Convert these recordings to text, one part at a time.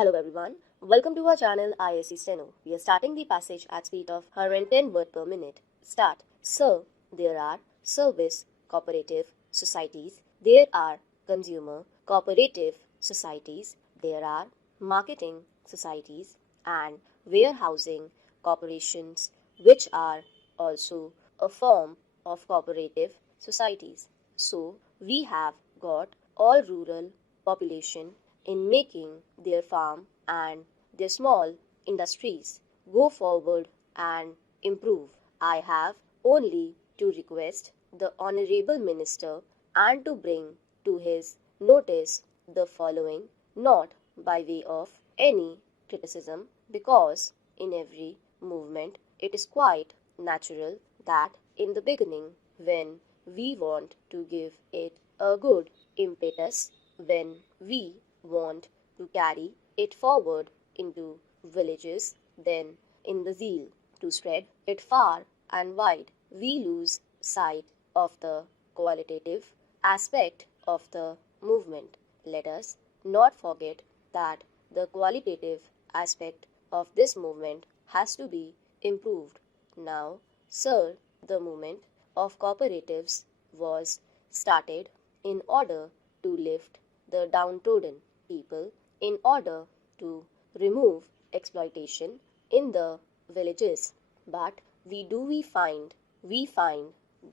Hello everyone, welcome to our channel ISC Steno. We are starting the passage at speed of 110 words per minute. Start. Sir, there are service cooperative societies, there are consumer cooperative societies, there are marketing societies and warehousing corporations, which are also a form of cooperative societies. So, we have got all rural population in making their farm and their small industries go forward and improve. I have only to request the Honorable Minister and to bring to his notice the following, not by way of any criticism, because in every movement it is quite natural that in the beginning, when we want to give it a good impetus, when we want to carry it forward into villages, then in the zeal to spread it far and wide, we lose sight of the qualitative aspect of the movement. Let us not forget that the qualitative aspect of this movement has to be improved. Now, sir, the movement of cooperatives was started in order to lift the downtrodden people, in order to remove exploitation in the villages. But we find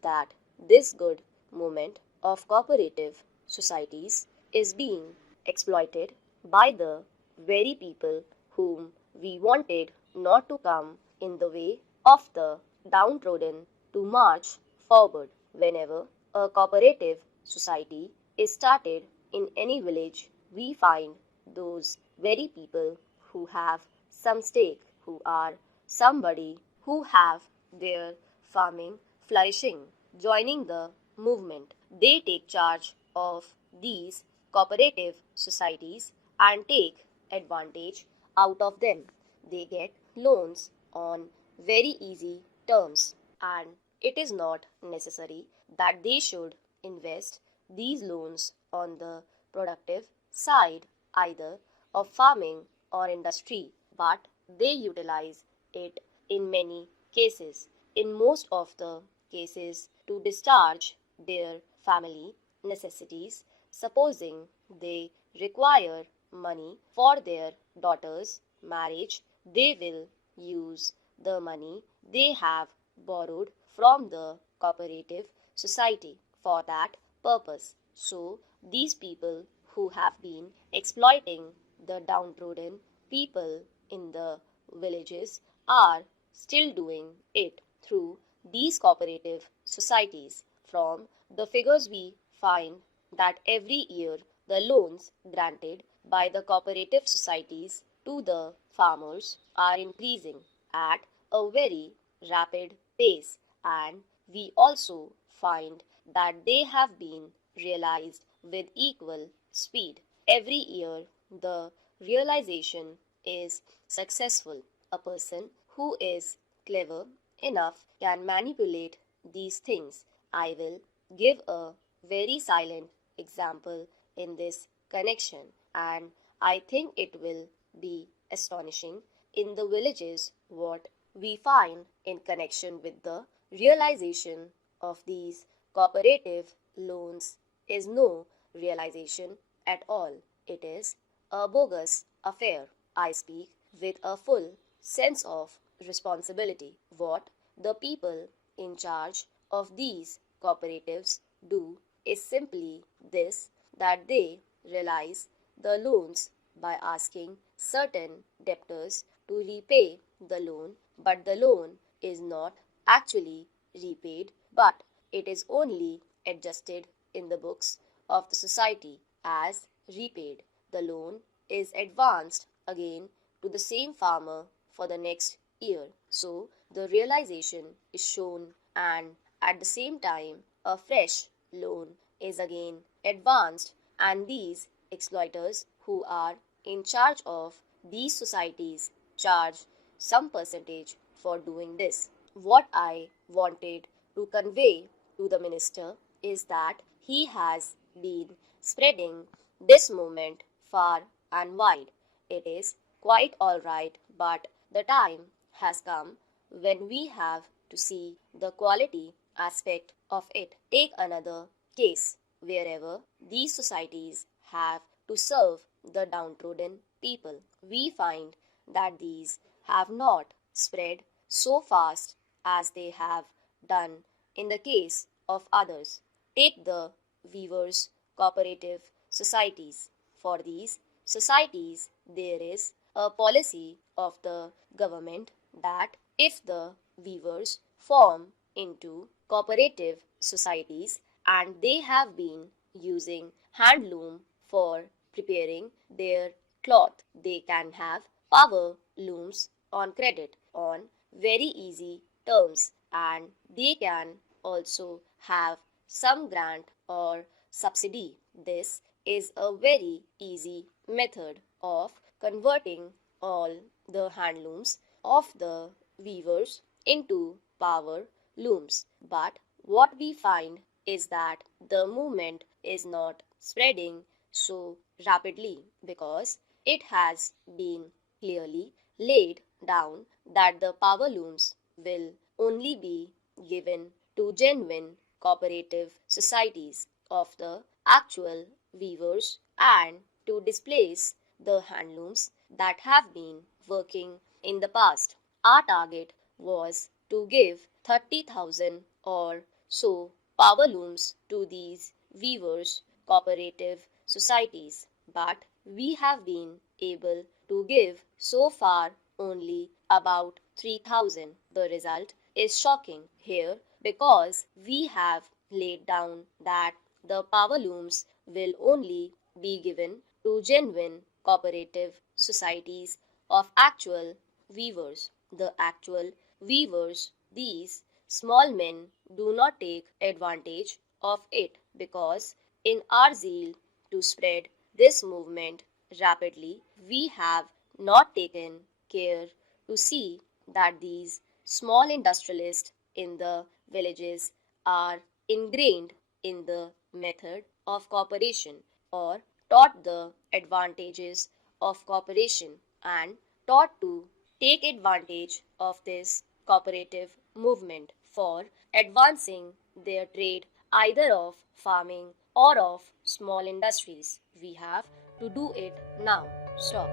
that this good movement of cooperative societies is being exploited by the very people whom we wanted not to come in the way of the downtrodden to march forward. Whenever a cooperative society is started in any village, we find those very people who have some stake, who are somebody who have their farming flourishing, joining the movement. They take charge of these cooperative societies and take advantage out of them. They get loans on very easy terms, and it is not necessary that they should invest these loans on the productive side either of farming or industry, but they utilize it in many cases, in most of the cases, to discharge their family necessities. Supposing they require money for their daughter's marriage, they will use the money they have borrowed from the cooperative society for that purpose. So, these people who have been exploiting the downtrodden people in the villages are still doing it through these cooperative societies. From the figures we find that every year the loans granted by the cooperative societies to the farmers are increasing at a very rapid pace, and we also find that they have been realized with equal speed. Every year the realization is successful. A person who is clever enough can manipulate these things. I will give a very silent example in this connection, and I think it will be astonishing in the villages what we find in connection with the realization of these cooperative loans is no realization at all. It is a bogus affair. I speak with a full sense of responsibility. What the people in charge of these cooperatives do is simply this, that they realize the loans by asking certain debtors to repay the loan, but the loan is not actually repaid, but it is only adjusted in the books of the society as repaid. The loan is advanced again to the same farmer for the next year. So the realization is shown, and at the same time a fresh loan is again advanced, and these exploiters who are in charge of these societies charge some percentage for doing this. What I wanted to convey to the minister is that he has been spreading this movement far and wide. it is quite alright, but the time has come when we have to see the quality aspect of it. Take another case wherever these societies have to serve the downtrodden people. We find that these have not spread so fast as they have done in the case of others. Take the weavers' cooperative societies. For these societies, there is a policy of the government that if the weavers form into cooperative societies and they have been using handloom for preparing their cloth, they can have power looms on credit on very easy terms, and they can also have some grant or subsidy. This is a very easy method of converting all the handlooms of the weavers into power looms. But what we find is that the movement is not spreading so rapidly because it has been clearly laid down that the power looms will only be given to genuine cooperative societies of the actual weavers and to displace the handlooms that have been working in the past. Our target was to give 30,000 or so power looms to these weavers cooperative societies, but we have been able to give so far only about 3,000. The result is shocking here because we have laid down that the power looms will only be given to genuine cooperative societies of actual weavers. The actual weavers, these small men, do not take advantage of it because in our zeal to spread this movement rapidly, we have not taken care to see that these small industrialists in the villages are ingrained in the method of cooperation or taught the advantages of cooperation and taught to take advantage of this cooperative movement for advancing their trade either of farming or of small industries. We have to do it now. Stop.